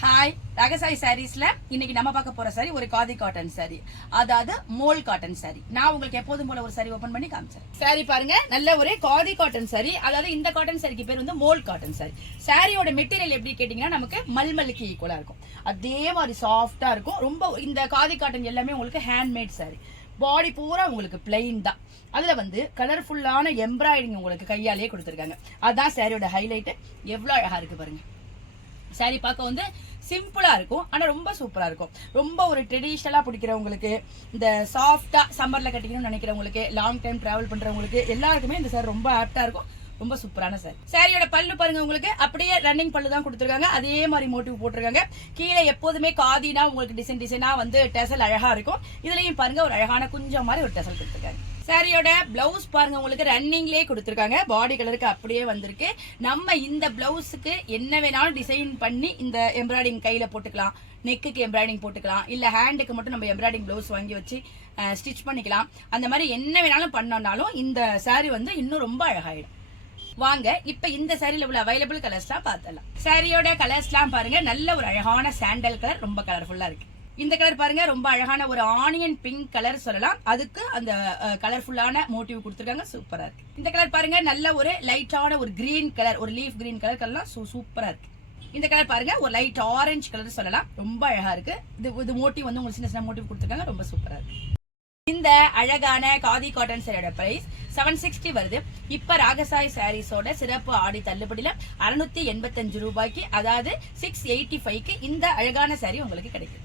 Hi ராகசாய் சாரீஸ்ல இன்னைக்கு நம்ம பார்க்க போற சாரி ஒரு காதி காட்டன் சாரி, அதாவது மோல் காட்டன் சாரி. நான் உங்களுக்கு எப்போதும் போல ஒரு சாரி ஓபன் பண்ணி காமிச்சேன். சாரி பாருங்க, நல்ல ஒரு காதி காட்டன் சாரி. அதாவது இந்த காட்டன் சாரிக்கு பேர் வந்து மோல் காட்டன் சாரி. சாரியோட மெட்டீரியல் எப்படி கேட்டீங்கன்னா நமக்கு மல்மலுக்கு ஈக்குவலா இருக்கும். அதே மாதிரி சாஃப்டா இருக்கும். ரொம்ப இந்த காதி காட்டன் எல்லாமே உங்களுக்கு ஹேண்ட்மேட் சாரி. பாடி பூரா உங்களுக்கு பிளைன் தான். அதுல வந்து கலர்ஃபுல்லான எம்ப்ராய்டிங் உங்களுக்கு கையாலேயே கொடுத்துருக்காங்க. அதான் சாரியோட ஹைலைட். எவ்வளவு அழகா இருக்கு பாருங்க. சாரி பார்க்க வந்து சிம்பிளா இருக்கும், ஆனா ரொம்ப சூப்பரா இருக்கும். ரொம்ப ஒரு ட்ரெடிஷனலா பிடிக்கிறவங்களுக்கு, இந்த சாஃப்டா சம்மர்ல கட்டிக்கணும்னு நினைக்கிறவங்களுக்கு, லாங் டைம் டிராவல் பண்றவங்களுக்கு எல்லாருக்குமே இந்த சாரி ரொம்ப ஆப்டா இருக்கும். ரொம்ப சூப்பரான சாரி. சாரியோட பல்லு பாருங்க, உங்களுக்கு அப்படியே ரன்னிங் பல்லு தான் கொடுத்துருக்காங்க. அதே மாதிரி மோட்டிவ் போட்டிருக்காங்க. கீழே எப்போதுமே காதினா உங்களுக்கு டிசைனா வந்து டெசல் அழகா இருக்கும். இதுலயும் பாருங்க ஒரு அழகான குஞ்சம் மாதிரி ஒரு டெசல் கொடுத்துருக்காங்க. சாரியோட பிளவுஸ் பாருங்க, உங்களுக்கு ரன்னிங்லேயே கொடுத்துருக்காங்க. பாடி கலருக்கு அப்படியே வந்திருக்கு. நம்ம இந்த பிளவுஸுக்கு என்ன வேணாலும் டிசைன் பண்ணி இந்த எம்ப்ராய்டிங் கையில போட்டுக்கலாம், நெக்குக்கு எம்ப்ராய்டிங் போட்டுக்கலாம், இல்ல ஹேண்டுக்கு மட்டும் நம்ம எம்ப்ராய்டிங் பிளவுஸ் வாங்கி வச்சு ஸ்டிச் பண்ணிக்கலாம். அந்த மாதிரி என்ன வேணாலும் பண்ணோம்னாலும் இந்த சாரி வந்து இன்னும் ரொம்ப அழகாயிடும். வாங்க இப்ப இந்த சாரியில உள்ள அவைலபிள் கலர்ஸ்லாம் பார்த்தலாம். சாரியோட கலர்ஸ்லாம் பாருங்க, நல்ல ஒரு அழகான சாண்டல் கலர், ரொம்ப கலர்ஃபுல்லா இருக்கு. இந்த கலர் பாருங்க, ரொம்ப அழகான ஒரு ஆனியன் பிங்க் கலர் சொல்லலாம். அதுக்கு அந்த கலர்ஃபுல்லான மோட்டிவ் கொடுத்துருக்காங்க. சூப்பரா இருக்கு. இந்த கலர் பாருங்க, நல்ல ஒரு லைட்டான ஒரு கிரீன் கலர், ஒரு லீஃப் கிரீன் கலர் கலர்லாம் சூப்பரா இருக்கு. இந்த கலர் பாருங்க, ஒரு லைட் ஆரஞ்சு கலர் சொல்லலாம். ரொம்ப அழகா இருக்கு. இது மோட்டிவ் வந்து உங்களுக்கு சின்ன சின்ன மோட்டிவ் கொடுத்துருக்காங்க. ரொம்ப சூப்பரா இருக்கு. இந்த அழகான காதி காட்டன் சாரியோட பிரைஸ் 760 வருது. இப்ப ராகசாய் சாரீஸோட சிறப்பு ஆடி தள்ளுபடியில 685 ரூபாய்க்கு, அதாவது 685க்கு இந்த அழகான சாரி உங்களுக்கு கிடைக்கும்.